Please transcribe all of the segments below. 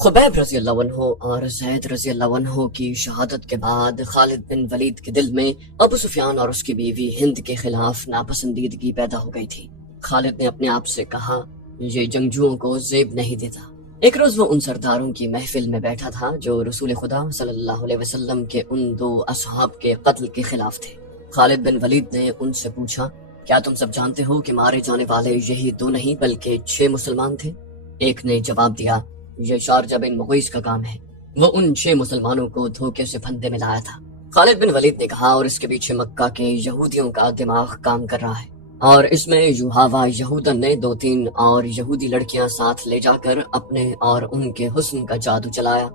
خبیب رضی اللہ عنہ اور زید رضی اللہ عنہ کی شہادت کے بعد خالد بن ولید کے دل میں ابو سفیان اور اس کی بیوی ہند کے خلاف ناپسندیدگی پیدا ہو گئی تھی۔ خالد نے اپنے آپ سے کہا، یہ جنگجوؤں کو زیب نہیں دیتا۔ ایک روز وہ ان سرداروں کی محفل میں بیٹھا تھا جو رسول خدا صلی اللہ علیہ وسلم کے ان 2 اصحاب کے قتل کے خلاف تھے۔ خالد بن ولید نے ان سے پوچھا، کیا تم سب جانتے ہو کہ مارے جانے والے یہی 2 نہیں بلکہ 6 مسلمان تھے؟ ایک نے جواب دیا، یہ شارجہ بن مغیث کا کام ہے، وہ ان 6 مسلمانوں کو دھوکے سے پھندے میں لایا تھا۔ خالد بن ولید نے کہا، اور اس کے پیچھے مکہ کے یہودیوں کا دماغ کام کر رہا ہے، اور اس میں یوحاوا یہودن نے 2-3 اور یہودی لڑکیاں ساتھ لے جا کر اپنے اور ان کے حسن کا جادو چلایا۔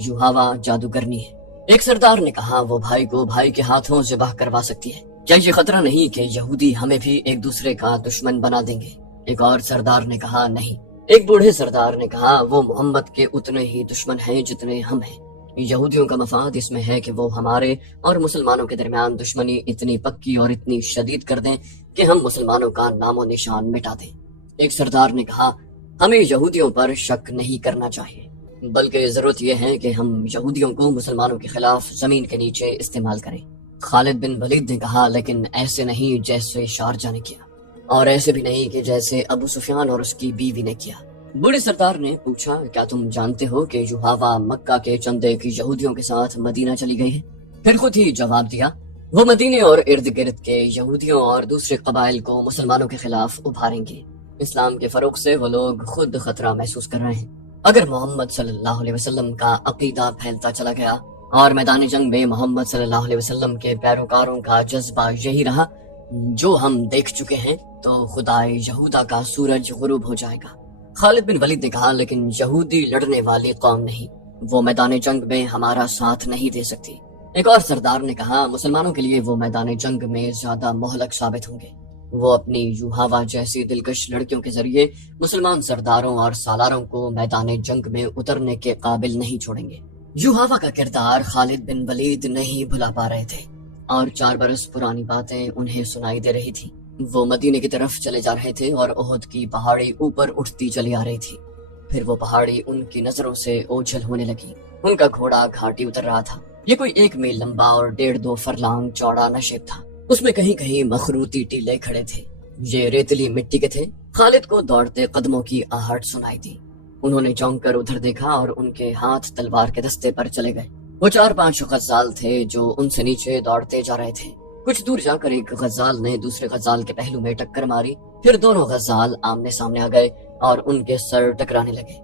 یوحاوا جادوگرنی ہے۔ ایک سردار نے کہا، وہ بھائی کو بھائی کے ہاتھوں ذبح کروا سکتی ہے، کیا یہ خطرہ نہیں کہ یہودی ہمیں بھی ایک دوسرے کا دشمن بنا دیں گے؟ ایک اور سردار نے کہا، نہیں۔ ایک بوڑھے سردار نے کہا، وہ محمد کے اتنے ہی دشمن ہیں جتنے ہم ہیں۔ یہودیوں کا مفاد اس میں ہے کہ وہ ہمارے اور مسلمانوں کے درمیان دشمنی اتنی پکی اور اتنی شدید کر دیں کہ ہم مسلمانوں کا نام و نشان مٹا دیں۔ ایک سردار نے کہا، ہمیں یہودیوں پر شک نہیں کرنا چاہیے، بلکہ ضرورت یہ ہے کہ ہم یہودیوں کو مسلمانوں کے خلاف زمین کے نیچے استعمال کریں۔ خالد بن ولید نے کہا، لیکن ایسے نہیں جیسے شارجہ نے کیا، اور ایسے بھی نہیں کہ جیسے ابو سفیان اور اس کی بیوی نے کیا۔ بوڑھے سردار نے پوچھا، کیا تم جانتے ہو کہ یوحاوا مکہ کے چند ایک یہودیوں کے ساتھ مدینہ چلی گئی ہے؟ پھر خود ہی جواب دیا، وہ مدینے اور ارد گرد کے یہودیوں اور دوسرے قبائل کو مسلمانوں کے خلاف ابھاریں گے۔ اسلام کے فروغ سے وہ لوگ خود خطرہ محسوس کر رہے ہیں۔ اگر محمد صلی اللہ علیہ وسلم کا عقیدہ پھیلتا چلا گیا اور میدان جنگ میں محمد صلی اللہ علیہ وسلم کے پیروکاروں کا جذبہ یہی رہا جو ہم دیکھ چکے ہیں، تو خدائے یہودا کا سورج غروب ہو جائے گا۔ خالد بن ولید نے کہا، لیکن یہودی لڑنے والی قوم نہیں، وہ میدان جنگ میں ہمارا ساتھ نہیں دے سکتی۔ ایک اور سردار نے کہا، مسلمانوں کے لیے وہ میدان جنگ میں زیادہ مہلک ثابت ہوں گے، وہ اپنی یوحاوا جیسی دلکش لڑکیوں کے ذریعے مسلمان سرداروں اور سالاروں کو میدان جنگ میں اترنے کے قابل نہیں چھوڑیں گے۔ یوحاوا کا کردار خالد بن ولید نہیں بھلا پا رہے تھے، اور 4 برس پرانی باتیں انہیں سنائی دے رہی تھی۔ وہ مدینے کی طرف چلے جا رہے تھے اور احد کی پہاڑی اوپر اٹھتی چلی آ رہی تھی۔ پھر وہ پہاڑی ان کی نظروں سے اوجھل ہونے لگی۔ ان کا گھوڑا گھاٹی اتر رہا تھا۔ یہ کوئی 1 میل لمبا اور 1.5-2 فرلانگ چوڑا نشیب تھا۔ اس میں کہیں کہیں مخروطی ٹیلے کھڑے تھے، یہ ریتلی مٹی کے تھے۔ خالد کو دوڑتے قدموں کی آہٹ سنائی دی۔ انہوں نے چونک کر ادھر دیکھا اور ان کے ہاتھ تلوار کے دستے پر چلے گئے۔ وہ 4-5 غزال تھے جو ان سے نیچے دوڑتے جا رہے تھے۔ کچھ دور جا کر ایک غزال نے دوسرے غزال کے پہلو میں ٹکر ماری، پھر دونوں غزال آمنے سامنے آ گئے اور ان کے سر ٹکرانے لگے۔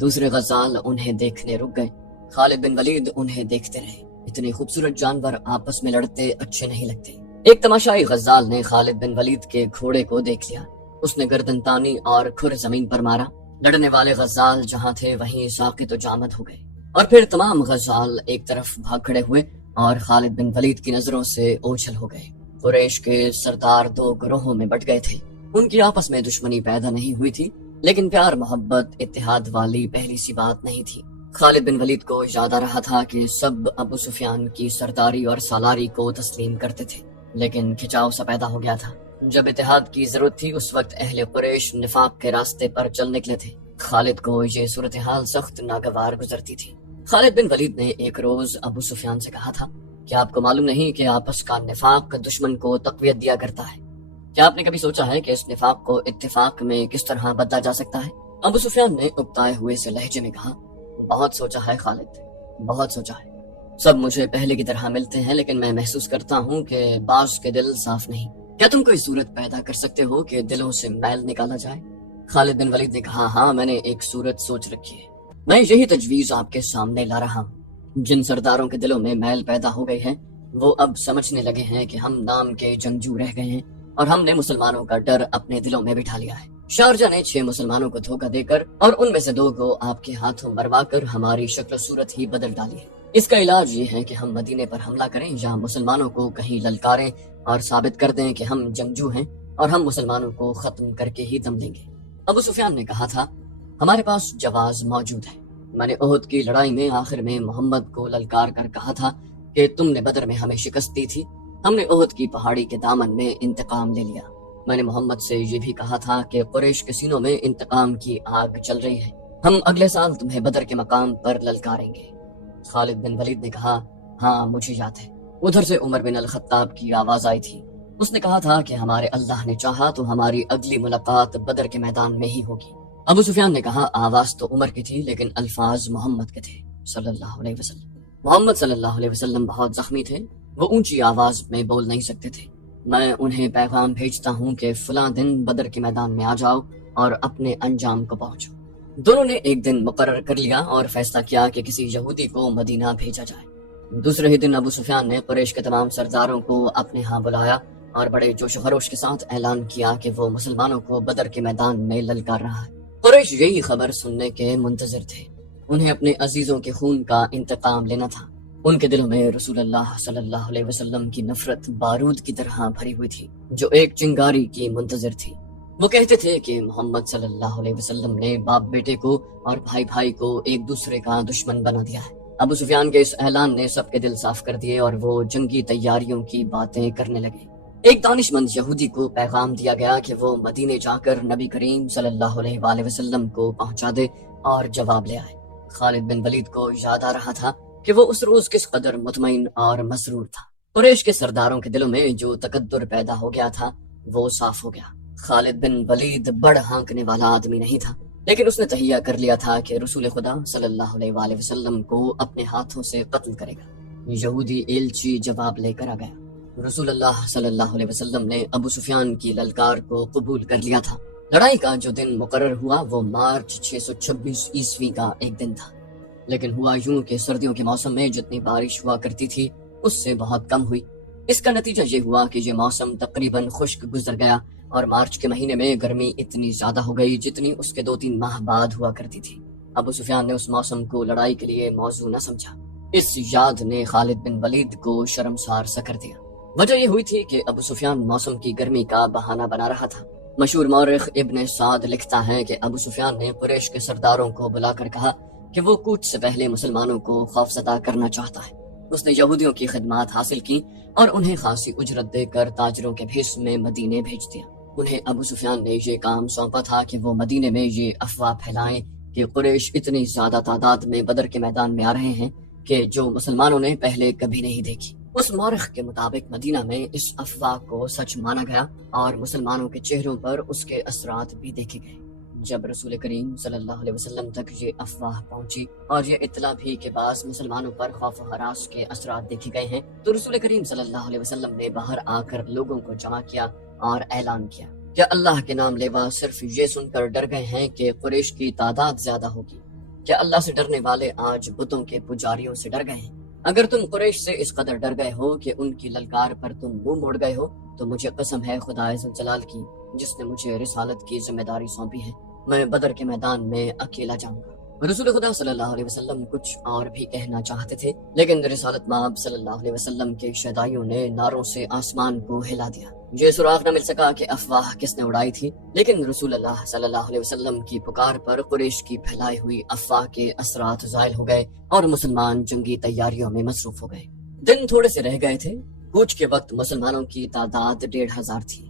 دوسرے غزال انہیں دیکھنے رک گئے۔ خالد بن ولید انہیں دیکھتے رہے۔ اتنے خوبصورت جانور آپس میں لڑتے اچھے نہیں لگتے۔ ایک تماشائی غزال نے خالد بن ولید کے گھوڑے کو دیکھ لیا۔ اس نے گردن تانی اور کھر زمین پر مارا۔ لڑنے والے غزال جہاں تھے وہیں ساقط و جامد ہو گئے، اور پھر تمام غزال ایک طرف بھاگ کھڑے ہوئے اور خالد بن ولید کی نظروں سے اوجھل ہو گئے۔ قریش کے سردار 2 گروہوں میں بٹ گئے تھے۔ ان کی آپس میں دشمنی پیدا نہیں ہوئی تھی، لیکن پیار محبت اتحاد والی پہلی سی بات نہیں تھی۔ خالد بن ولید کو یاد آ رہا تھا کہ سب ابو سفیان کی سرداری اور سالاری کو تسلیم کرتے تھے، لیکن کھچاؤ سا پیدا ہو گیا تھا۔ جب اتحاد کی ضرورت تھی اس وقت اہل قریش نفاق کے راستے پر چل نکلے تھے۔ خالد کو یہ صورتحال سخت ناگوار گزرتی تھی۔ خالد بن ولید نے ایک روز ابو سفیان سے کہا تھا، کیا آپ کو معلوم نہیں کہ آپس کا نفاق دشمن کو تقویت دیا کرتا ہے؟ کیا آپ نے کبھی سوچا ہے کہ اس نفاق کو اتفاق میں کس طرح بدلا جا سکتا ہے؟ ابو سفیان نے اکتائے ہوئے سے لہجے میں کہا، بہت سوچا ہے خالد، بہت سوچا ہے۔ سب مجھے پہلے کی طرح ملتے ہیں، لیکن میں محسوس کرتا ہوں کہ بعض کے دل صاف نہیں۔ کیا تم کوئی صورت پیدا کر سکتے ہو کہ دلوں سے میل نکالا جائے؟ خالد بن ولید نے کہا، ہاں میں نے ایک صورت سوچ رکھی ہے، میں یہی تجویز آپ کے سامنے لا رہا ہوں۔ جن سرداروں کے دلوں میں میل پیدا ہو گئی ہے وہ اب سمجھنے لگے ہیں کہ ہم نام کے جنگجو رہ گئے ہیں اور ہم نے مسلمانوں کا ڈر اپنے دلوں میں بٹھا لیا ہے۔ شارجہ نے 6 مسلمانوں کو دھوکہ دے کر اور ان میں سے 2 کو آپ کے ہاتھوں مروا کر ہماری شکل و صورت ہی بدل ڈالی ہے۔ اس کا علاج یہ ہے کہ ہم مدینے پر حملہ کریں یا مسلمانوں کو کہیں للکاریں اور ثابت کر دیں کہ ہم جنگجو ہیں اور ہم مسلمانوں کو ختم کر کے ہی دم لیں گے۔ ابو سفیان نے کہا تھا، ہمارے پاس جواز موجود ہے۔ میں نے احد کی لڑائی میں آخر میں محمد کو للکار کر کہا تھا کہ تم نے بدر میں ہمیں شکست دی تھی، ہم نے احد کی پہاڑی کے دامن میں انتقام لے لیا۔ میں نے محمد سے یہ بھی کہا تھا کہ قریش کے سینوں میں انتقام کی آگ چل رہی ہے، ہم اگلے سال تمہیں بدر کے مقام پر للکاریں گے۔ خالد بن ولید نے کہا، ہاں مجھے یاد ہے۔ ادھر سے عمر بن الخطاب کی آواز آئی تھی۔ اس نے کہا تھا کہ ہمارے اللہ نے چاہا تو ہماری اگلی ملاقات بدر کے میدان میں ہی ہوگی۔ ابو سفیان نے کہا، آواز تو عمر کی تھی لیکن الفاظ محمد کے تھے صلی اللہ علیہ وسلم۔ محمد صلی اللہ علیہ وسلم بہت زخمی تھے، وہ اونچی آواز میں بول نہیں سکتے تھے۔ میں انہیں پیغام بھیجتا ہوں کہ فلاں دن بدر کے میدان میں آ جاؤ اور اپنے انجام کو پہنچو۔ دونوں نے ایک دن مقرر کر لیا اور فیصلہ کیا کہ کسی یہودی کو مدینہ بھیجا جائے۔ دوسرے ہی دن ابو سفیان نے قریش کے تمام سرداروں کو اپنے ہاں بلایا اور بڑے جوش و خروش کے ساتھ اعلان کیا کہ وہ مسلمانوں کو بدر کے میدان میں للکار رہا ہے۔ قریش یہی خبر سننے کے منتظر تھے، انہیں اپنے عزیزوں کے خون کا انتقام لینا تھا۔ ان کے دلوں میں رسول اللہ صلی اللہ علیہ وسلم کی نفرت بارود کی طرح بھری ہوئی تھی جو ایک چنگاری کی منتظر تھی۔ وہ کہتے تھے کہ محمد صلی اللہ علیہ وسلم نے باپ بیٹے کو اور بھائی بھائی کو ایک دوسرے کا دشمن بنا دیا ہے۔ ابو سفیان کے اس اعلان نے سب کے دل صاف کر دیے اور وہ جنگی تیاریوں کی باتیں کرنے لگے۔ ایک دانش مند یہودی کو پیغام دیا گیا کہ وہ مدینے جا کر نبی کریم صلی اللہ علیہ وآلہ وسلم کو پہنچا دے اور جواب لے آئے۔ خالد بن ولید کو یاد آ رہا تھا کہ وہ اس روز کس قدر مطمئن اور مسرور تھا۔ قریش کے سرداروں کے دلوں میں جو تقدر پیدا ہو گیا تھا وہ صاف ہو گیا۔ خالد بن ولید بڑ ہانکنے والا آدمی نہیں تھا، لیکن اس نے تہیہ کر لیا تھا کہ رسول خدا صلی اللہ علیہ وآلہ وسلم کو اپنے ہاتھوں سے قتل کرے گا۔ یہودی ایلچی جواب لے کر آ گیا۔ رسول اللہ صلی اللہ علیہ وسلم نے ابو سفیان کی للکار کو قبول کر لیا تھا۔ لڑائی کا جو دن مقرر ہوا وہ مارچ 626 عیسوی کا ایک دن تھا، لیکن ہوا یوں کہ سردیوں کے موسم میں جتنی بارش ہوا کرتی تھی اس سے بہت کم ہوئی۔ اس کا نتیجہ یہ ہوا کہ یہ موسم تقریباً خشک گزر گیا اور مارچ کے مہینے میں گرمی اتنی زیادہ ہو گئی جتنی اس کے 2-3 ماہ بعد ہوا کرتی تھی۔ ابو سفیان نے اس موسم کو لڑائی کے لیے موزوں نہ سمجھا۔ اس یاد نے خالد بن ولید کو شرمسار سا کر دیا۔ وجہ یہ ہوئی تھی کہ ابو سفیان موسم کی گرمی کا بہانہ بنا رہا تھا۔ مشہور مورخ ابن سعد لکھتا ہے کہ ابو سفیان نے قریش کے سرداروں کو بلا کر کہا کہ وہ کوچ سے پہلے مسلمانوں کو خوفزدہ کرنا چاہتا ہے۔ اس نے یہودیوں کی خدمات حاصل کی اور انہیں خاصی اجرت دے کر تاجروں کے بھیس میں مدینے بھیج دیا۔ انہیں ابو سفیان نے یہ کام سونپا تھا کہ وہ مدینے میں یہ افواہ پھیلائیں کہ قریش اتنی زیادہ تعداد میں بدر کے میدان میں آ رہے ہیں کہ جو مسلمانوں نے پہلے کبھی نہیں دیکھی۔ اس مورخ کے مطابق مدینہ میں اس افواہ کو سچ مانا گیا اور مسلمانوں کے چہروں پر اس کے اثرات بھی دیکھے گئے۔ جب رسول کریم صلی اللہ علیہ وسلم تک یہ افواہ پہنچی اور یہ اطلاع بھی کہ بعض مسلمانوں پر خوف و ہراس کے اثرات دیکھے گئے ہیں، تو رسول کریم صلی اللہ علیہ وسلم نے باہر آ کر لوگوں کو جمع کیا اور اعلان کیا، کیا اللہ کے نام لیوا صرف یہ سن کر ڈر گئے ہیں کہ قریش کی تعداد زیادہ ہوگی؟ کیا اللہ سے ڈرنے والے آج بتوں کے پجاریوں سے ڈر گئے ہیں؟ اگر تم قریش سے اس قدر ڈر گئے ہو کہ ان کی للکار پر تم منہ موڑ گئے ہو تو مجھے قسم ہے خدا ذوالجلال کی جس نے مجھے رسالت کی ذمہ داری سونپی ہے، میں بدر کے میدان میں اکیلا جاؤں گا۔ رسول خدا صلی اللہ علیہ وسلم کچھ اور بھی کہنا چاہتے تھے، لیکن رسالت مآب صلی اللہ علیہ وسلم کے شہدائیوں نے نعروں سے آسمان کو ہلا دیا۔ یہ سراغ نہ مل سکا کہ افواہ کس نے اڑائی تھی، لیکن رسول اللہ صلی اللہ علیہ وسلم کی پکار پر قریش کی پھیلائی ہوئی افواہ کے اثرات زائل ہو گئے اور مسلمان جنگی تیاریوں میں مصروف ہو گئے۔ دن تھوڑے سے رہ گئے تھے۔ کوچ کے وقت مسلمانوں کی تعداد 1,500 تھی۔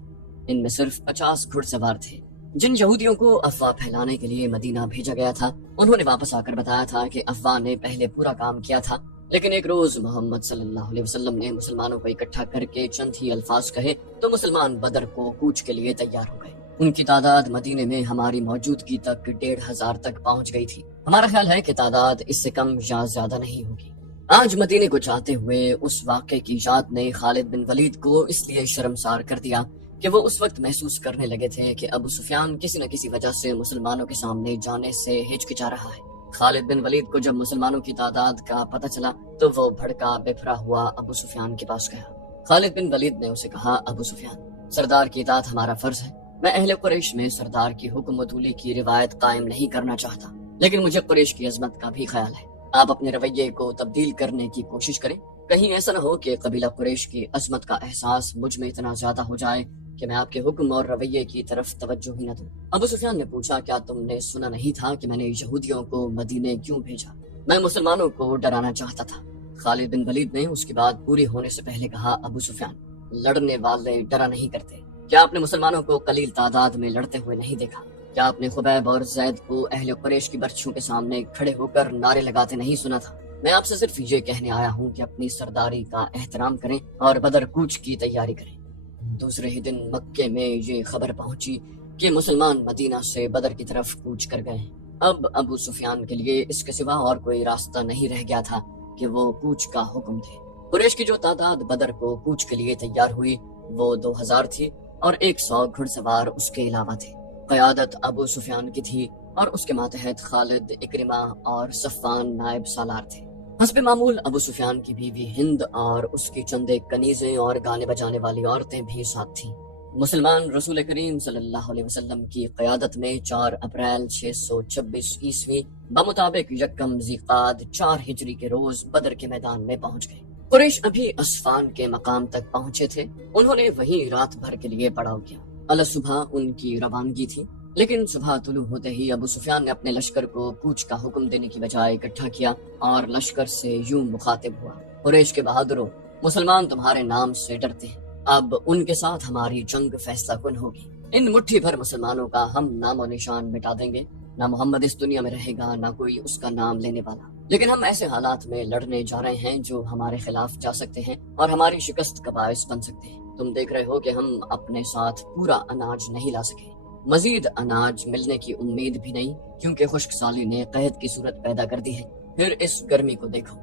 ان میں صرف 50 گھڑ سوار تھے۔ جن یہودیوں کو افواہ پھیلانے کے لیے مدینہ بھیجا گیا تھا انہوں نے واپس آ کر بتایا تھا کہ افواہ نے پہلے پورا کام کیا تھا، لیکن ایک روز محمد صلی اللہ علیہ وسلم نے مسلمانوں کو اکٹھا کر کے چند ہی الفاظ کہے تو مسلمان بدر کو کوچ کے لیے تیار ہو گئے۔ ان کی تعداد مدینے میں ہماری موجودگی تک 1,500 تک پہنچ گئی تھی۔ ہمارا خیال ہے کہ تعداد اس سے کم یا زیادہ نہیں ہوگی۔ آج مدینے کو چاہتے ہوئے اس واقعے کی یاد نے خالد بن ولید کو اس لیے شرمسار کر دیا کہ وہ اس وقت محسوس کرنے لگے تھے کہ ابو سفیان کسی نہ کسی وجہ سے مسلمانوں کے سامنے جانے سے ہچکچا رہا ہے۔ خالد بن ولید کو جب مسلمانوں کی تعداد کا پتہ چلا تو وہ بھڑکا بپھرا ہوا ابو سفیان کے پاس گیا۔ خالد بن ولید نے اسے کہا، ابو سفیان، سردار کی اطاعت ہمارا فرض ہے۔ میں اہل قریش میں سردار کی حکم وطولی کی روایت قائم نہیں کرنا چاہتا، لیکن مجھے قریش کی عظمت کا بھی خیال ہے۔ آپ اپنے رویے کو تبدیل کرنے کی کوشش کریں، کہیں ایسا نہ ہو کہ قبیلہ قریش کی عظمت کا احساس مجھ میں اتنا زیادہ ہو جائے کہ میں آپ کے حکم اور رویے کی طرف توجہ ہی نہ دوں۔ ابو سفیان نے پوچھا، کیا تم نے سنا نہیں تھا کہ میں نے یہودیوں کو مدینے کیوں بھیجا؟ میں مسلمانوں کو ڈرانا چاہتا تھا۔ خالد بن ولید نے اس کی بات پوری ہونے سے پہلے کہا، ابو سفیان، لڑنے والے ڈرا نہیں کرتے۔ کیا آپ نے مسلمانوں کو قلیل تعداد میں لڑتے ہوئے نہیں دیکھا؟ کیا آپ نے خبیب اور زید کو اہل قریش کی برچھوں کے سامنے کھڑے ہو کر نعرے لگاتے نہیں سنا تھا؟ میں آپ سے صرف یہ کہنے آیا ہوں کہ اپنی سرداری کا احترام کریں اور بدر کوچ کی تیاری کریں۔ دوسرے ہی دن مکے میں یہ خبر پہنچی کہ مسلمان مدینہ سے بدر کی طرف کوچ کر گئے ہیں۔ اب ابو سفیان کے لیے اس کے سوا اور کوئی راستہ نہیں رہ گیا تھا کہ وہ کوچ کا حکم دے۔ قریش کی جو تعداد بدر کو کوچ کے لیے تیار ہوئی وہ 2000 تھی اور 100 گھڑ سوار اس کے علاوہ تھے۔ قیادت ابو سفیان کی تھی اور اس کے ماتحت خالد، اکرمہ اور صفوان نائب سالار تھے۔ حسب معمول ابو سفیان کی بیوی ہند اور اس کی چند ایک کنیزیں اور گانے بجانے والی عورتیں بھی ساتھ تھیں۔ مسلمان رسول کریم صلی اللہ علیہ وسلم کی قیادت میں 4 اپریل 626 عیسوی بمطابق یکم ذیقعد 4 ہجری کے روز بدر کے میدان میں پہنچ گئے۔ قریش ابھی اسفان کے مقام تک پہنچے تھے۔ انہوں نے وہیں رات بھر کے لیے پڑاؤ کیا۔ الصبح ان کی روانگی تھی، لیکن صبح طلوع ہوتے ہی ابو سفیان نے اپنے لشکر کو کوچ کا حکم دینے کی بجائے اکٹھا کیا اور لشکر سے یوں مخاطب ہوا: قریش کے بہادروں، مسلمان تمہارے نام سے ڈرتے ہیں، اب ان کے ساتھ ہماری جنگ فیصلہ کن ہوگی۔ ان مٹھی بھر مسلمانوں کا ہم نام و نشان مٹا دیں گے، نہ محمد اس دنیا میں رہے گا نہ کوئی اس کا نام لینے والا، لیکن ہم ایسے حالات میں لڑنے جا رہے ہیں جو ہمارے خلاف جا سکتے ہیں اور ہماری شکست کا باعث بن سکتے ہیں۔ تم دیکھ رہے ہو کہ ہم اپنے ساتھ پورا اناج نہیں لا سکے، مزید اناج ملنے کی امید بھی نہیں، کیونکہ خشک سالی نے قحط کی صورت پیدا کر دی ہے۔ پھر اس گرمی کو دیکھو،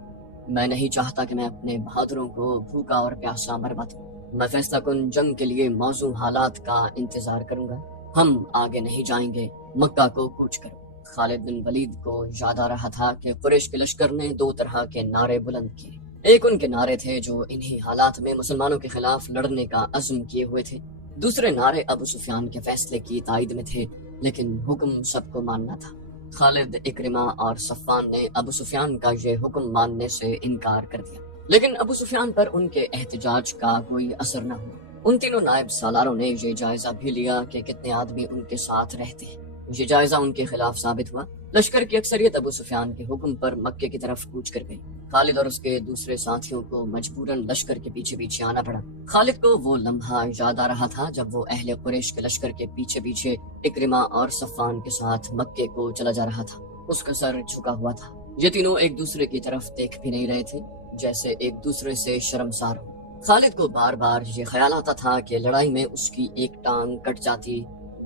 میں نہیں چاہتا کہ میں اپنے بہادروں کو بھوکا اور پیاسا مروا دوں۔ میں فیصلہ کن جنگ کے لیے موزوں حالات کا انتظار کروں گا۔ ہم آگے نہیں جائیں گے، مکہ کو کوچ کرو۔ خالد بن ولید کو یاد آ رہا تھا کہ قریش کے لشکر نے 2 طرح کے نعرے بلند کیے۔ ایک ان کے نعرے تھے جو انہی حالات میں مسلمانوں کے خلاف لڑنے کا عزم کیے ہوئے تھے، دوسرے نعرے ابو سفیان کے فیصلے کی تائید میں تھے، لیکن حکم سب کو ماننا تھا۔ خالد، اکرمہ اور صفوان نے ابو سفیان کا یہ حکم ماننے سے انکار کر دیا، لیکن ابو سفیان پر ان کے احتجاج کا کوئی اثر نہ ہوا۔ ان تینوں نائب سالاروں نے یہ جائزہ بھی لیا کہ کتنے آدمی ان کے ساتھ رہتے ہیں۔ یہ جائزہ ان کے خلاف ثابت ہوا۔ لشکر کی اکثریت ابو سفیان کے حکم پر مکے کی طرف کوچ کر گئی۔ خالد اور اس کے دوسرے ساتھیوں کو مجبوراً لشکر کے پیچھے پیچھے آنا پڑا۔ خالد کو وہ لمحہ یاد آ رہا تھا جب وہ اہل قریش کے لشکر کے پیچھے پیچھے اکرمہ اور صفوان کے ساتھ مکے کو چلا جا رہا تھا۔ اس کا سر جھکا ہوا تھا۔ یہ تینوں ایک دوسرے کی طرف دیکھ بھی نہیں رہے تھے، جیسے ایک دوسرے سے شرمسار ہو۔ خالد کو بار بار یہ خیال آتا تھا کہ لڑائی میں اس کی ایک ٹانگ کٹ جاتی،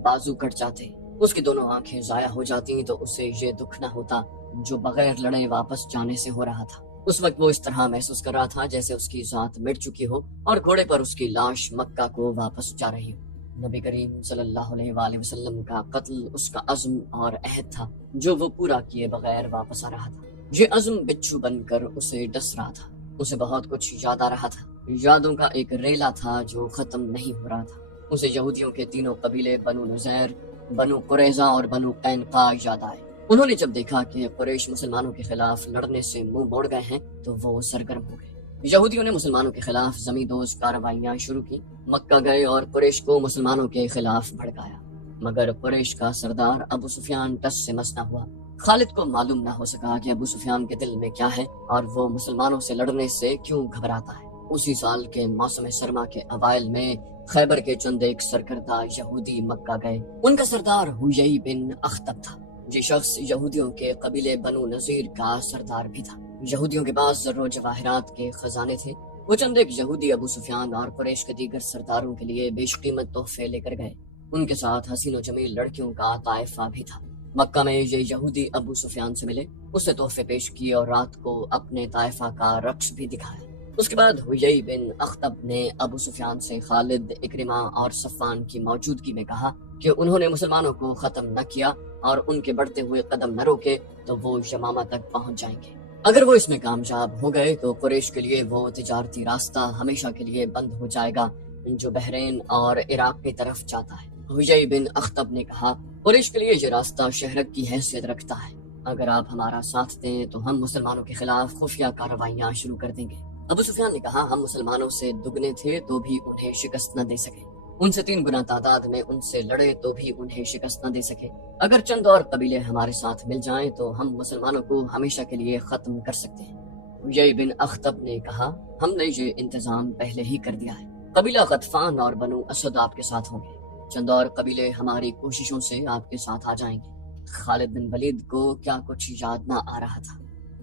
بازو کٹ جاتے، اس کی دونوں آنکھیں ضائع ہو جاتی تو اسے یہ دکھ نہ ہوتا جو بغیر لڑے واپس جانے سے ہو رہا تھا۔ اس وقت وہ اس طرح محسوس کر رہا تھا جیسے اس کی ذات مٹ چکی ہو اور گھوڑے پر اس کی لاش مکہ کو واپس جا رہی ہو۔ نبی کریم صلی اللہ علیہ وآلہ وسلم کا قتل اس کا عزم اور عہد تھا جو وہ پورا کیے بغیر واپس آ رہا تھا۔ یہ عزم بچھو بن کر اسے ڈس رہا تھا۔ اسے بہت کچھ یاد آ رہا تھا، یادوں کا ایک ریلا تھا جو ختم نہیں ہو رہا تھا۔ اسے یہودیوں کے تینوں قبیلے بنو نذیر، بنو قریظہ اور بنو قینقاع یاد آئے۔ انہوں نے جب دیکھا کہ قریش مسلمانوں کے خلاف لڑنے سے منہ موڑ گئے ہیں تو وہ سرگرم ہو گئے۔ یہودیوں نے مسلمانوں کے خلاف زمیں دوز کارروائیاں شروع کی، مکہ گئے اور قریش کو مسلمانوں کے خلاف بھڑکایا، مگر قریش کا سردار ابو سفیان ٹس سے مس نہ ہوا۔ خالد کو معلوم نہ ہو سکا کہ ابو سفیان کے دل میں کیا ہے اور وہ مسلمانوں سے لڑنے سے کیوں گھبراتا ہے۔ اسی سال کے موسم سرما کے اوائل میں خیبر کے چند ایک سرکردہ یہودی مکہ گئے۔ ان کا سردار ہویئی بن اخطب تھا۔ یہ شخص یہودیوں کے قبیلے بنو نذیر کا سردار بھی تھا۔ یہودیوں کے پاس زر و جواہرات کے خزانے تھے۔ وہ چند ایک یہودی ابو سفیان اور قریش کے دیگر سرداروں کے لیے بیش قیمت تحفے لے کر گئے۔ ان کے ساتھ حسین و جمیل لڑکیوں کا طائفہ بھی تھا۔ مکہ میں یہ یہودی ابو سفیان سے ملے، اسے تحفے پیش کیے اور رات کو اپنے طائفہ کا رقص بھی دکھایا۔ اس کے بعد ہویئی بن اخطب نے ابو سفیان سے خالد، اکرمہ اور صفوان کی موجودگی میں کہا کہ انہوں نے مسلمانوں کو ختم نہ کیا اور ان کے بڑھتے ہوئے قدم نہ روکے تو وہ یمامہ تک پہنچ جائیں گے۔ اگر وہ اس میں کامیاب ہو گئے تو قریش کے لیے وہ تجارتی راستہ ہمیشہ کے لیے بند ہو جائے گا جو بحرین اور عراق کی طرف جاتا ہے۔ ہویئی بن اخطب نے کہا، قریش کے لیے یہ راستہ شہرک کی حیثیت رکھتا ہے، اگر آپ ہمارا ساتھ دیں تو ہم مسلمانوں کے خلاف خفیہ کارروائیاں شروع کر دیں گے۔ ابو سفیان نے کہا، ہم مسلمانوں سے دگنے تھے تو بھی انہیں شکست نہ دے سکے، ان سے 3 گنا تعداد میں ان سے لڑے تو بھی انہیں شکست نہ دے سکے۔ اگر چند اور قبیلے ہمارے ساتھ مل جائیں تو ہم مسلمانوں کو ہمیشہ کے لیے ختم کر سکتے ہیں۔ ہویئی بن اخطب نے کہا، ہم نے یہ انتظام پہلے ہی کر دیا ہے، قبیلہ غطفان اور بنو اسد آپ کے ساتھ ہوں گے۔ چند اور قبیلے ہماری کوششوں سے آپ کے ساتھ آ جائیں گے۔ خالد بن ولید کو کیا کچھ یاد نہ آ رہا تھا۔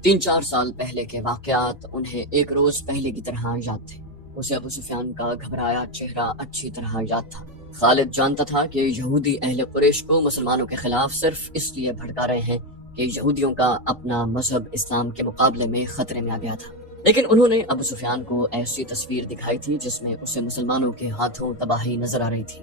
3-4 سال پہلے کے واقعات انہیں ایک روز پہلے کی طرح یاد تھے۔ اسے ابو سفیان کا گھبرایا چہرہ اچھی طرح یاد تھا۔ خالد جانتا تھا کہ یہودی اہل قریش کو مسلمانوں کے خلاف صرف اس لیے بھڑکا رہے ہیں کہ یہودیوں کا اپنا مذہب اسلام کے مقابلے میں خطرے میں آ گیا تھا، لیکن انہوں نے ابو سفیان کو ایسی تصویر دکھائی تھی جس میں اسے مسلمانوں کے ہاتھوں تباہی نظر آ رہی تھی۔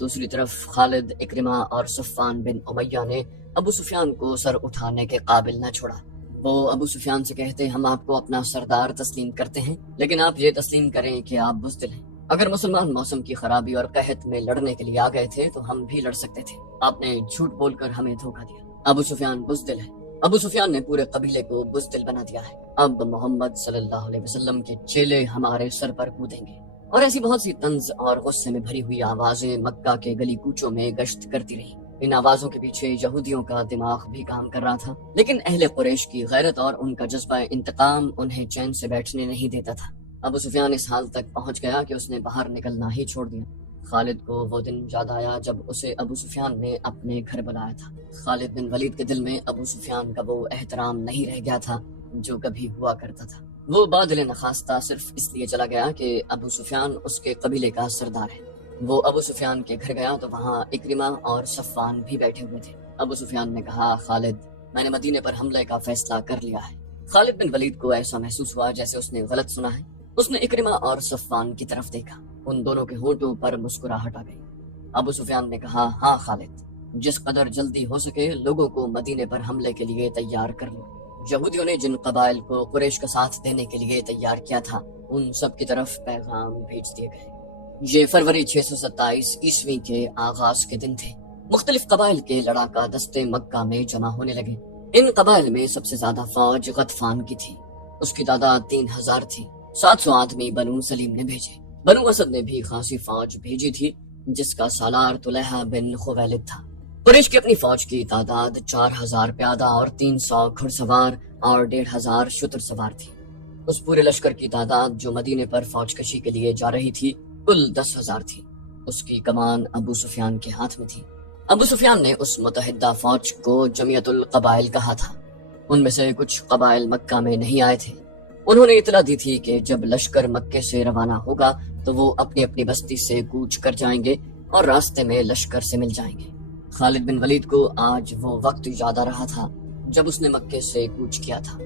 دوسری طرف خالد، اکرمہ اور صفوان بن امیہ نے ابو سفیان کو سر اٹھانے کے قابل نہ چھوڑا۔ وہ ابو سفیان سے کہتے، ہم آپ کو اپنا سردار تسلیم کرتے ہیں، لیکن آپ یہ تسلیم کریں کہ آپ بزدل ہیں۔ اگر مسلمان موسم کی خرابی اور قحط میں لڑنے کے لیے آ گئے تھے تو ہم بھی لڑ سکتے تھے، آپ نے جھوٹ بول کر ہمیں دھوکہ دیا۔ ابو سفیان بزدل ہے۔ ابو سفیان نے پورے قبیلے کو بزدل بنا دیا ہے۔ اب محمد صلی اللہ علیہ وسلم کے چیلے ہمارے سر پر کودیں گے۔ اور ایسی بہت سی طنز اور غصے میں بھری ہوئی آوازیں مکہ کے گلی کوچوں میں گشت کرتی رہی۔ ان آوازوں کے پیچھے یہودیوں کا دماغ بھی کام کر رہا تھا، لیکن اہل قریش کی غیرت اور ان کا جذبہ انتقام انہیں چین سے بیٹھنے نہیں دیتا تھا۔ ابو سفیان اس حال تک پہنچ گیا کہ اس نے باہر نکلنا ہی چھوڑ دیا۔ خالد کو وہ دن یاد آیا جب اسے ابو سفیان نے اپنے گھر بلایا تھا۔ خالد بن ولید کے دل میں ابو سفیان کا وہ احترام نہیں رہ گیا تھا جو کبھی ہوا کرتا تھا۔ وہ بادل نخواستہ صرف اس لیے چلا گیا کہ ابو سفیان اس کے قبیلے کا سردار ہے۔ وہ ابو سفیان کے گھر گیا تو وہاں اکرمہ اور صفوان بھی بیٹھے ہوئے تھے۔ ابو سفیان نے کہا، خالد، میں نے مدینے پر حملے کا فیصلہ کر لیا ہے۔ خالد بن ولید کو ایسا محسوس ہوا جیسے اس نے غلط سنا ہے۔ اس نے اکرمہ اور صفوان کی طرف دیکھا، ان دونوں کے ہونٹوں پر مسکراہٹ آ گئی۔ ابو سفیان نے کہا، ہاں خالد، جس قدر جلدی ہو سکے لوگوں کو مدینے پر حملے کے لیے تیار کر لو۔ یہودیوں نے جن قبائل کو قریش کا ساتھ دینے کے لیے تیار کیا تھا ان سب کی طرف پیغام بھیج دیے گئے۔ یہ فروری 627 عیسوی کے آغاز کے دن تھے۔ مختلف قبائل کے لڑاکا دستے مکہ میں جمع ہونے لگے۔ ان قبائل میں سب سے زیادہ فوج غطفان کی تھی، اس کی تعداد 3000 تھی۔ 700 آدمی بنو سلیم نے بھیجے۔ بنو اسد نے بھی خاصی فوج بھیجی تھی جس کا سالار طلحہ بن خویلد تھا۔ قریش کی اپنی فوج کی تعداد 4000 پیادہ اور 300 گھڑ سوار اور 1500 شتر سوار تھی۔ اس پورے لشکر کی تعداد جو مدینے پر فوج کشی کے لیے جا رہی تھی کل 10,000 تھی۔ اس کی کمان ابو سفیان کے ہاتھ میں تھی۔ ابو سفیان نے اس متحدہ فوج کو جمعیت القبائل کہا تھا۔ ان میں سے کچھ قبائل مکہ میں نہیں آئے تھے۔ انہوں نے اطلاع دی تھی کہ جب لشکر مکے سے روانہ ہوگا تو وہ اپنی اپنی بستی سے کوچ کر جائیں گے اور راستے میں لشکر سے مل جائیں گے۔ خالد بن ولید کو آج وہ وقت یاد آ رہا تھا جب اس نے مکے سے کوچ کیا تھا۔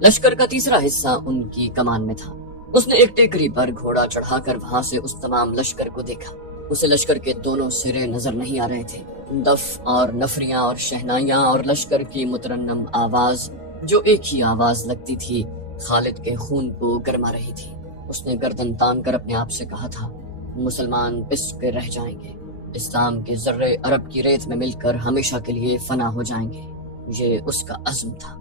لشکر کا تیسرا حصہ ان کی کمان میں تھا۔ اس نے ایک ٹیکری پر گھوڑا چڑھا کر وہاں سے اس تمام لشکر کو دیکھا۔ اسے لشکر کے دونوں سرے نظر نہیں آ رہے تھے۔ دف اور نفریاں اور شہنائیاں اور لشکر کی مترنم آواز جو ایک ہی آواز لگتی تھی خالد کے خون کو گرما رہی تھی۔ اس نے گردن تان کر اپنے آپ سے کہا تھا، مسلمان پس کے رہ جائیں گے، اسلام کے ذرے عرب کی ریت میں مل کر ہمیشہ کے لیے فنا ہو جائیں گے۔ یہ اس کا عزم تھا۔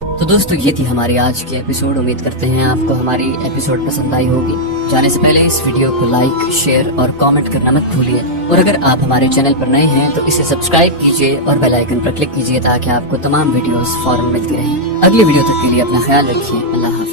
تو دوستو یہ تھی ہماری آج کی ایپیسوڈ۔ امید کرتے ہیں آپ کو ہماری ایپیسوڈ پسند آئی ہوگی۔ جانے سے پہلے اس ویڈیو کو لائک، شیئر اور کامنٹ کرنا مت بھولیے، اور اگر آپ ہمارے چینل پر نئے ہیں تو اسے سبسکرائب کیجیے اور بیل آئیکن پر کلک کیجیے تاکہ آپ کو تمام ویڈیوز فوراً ملتی رہیں۔ اگلی ویڈیو تک کے لیے اپنا خیال رکھیے۔ اللہ حافظ۔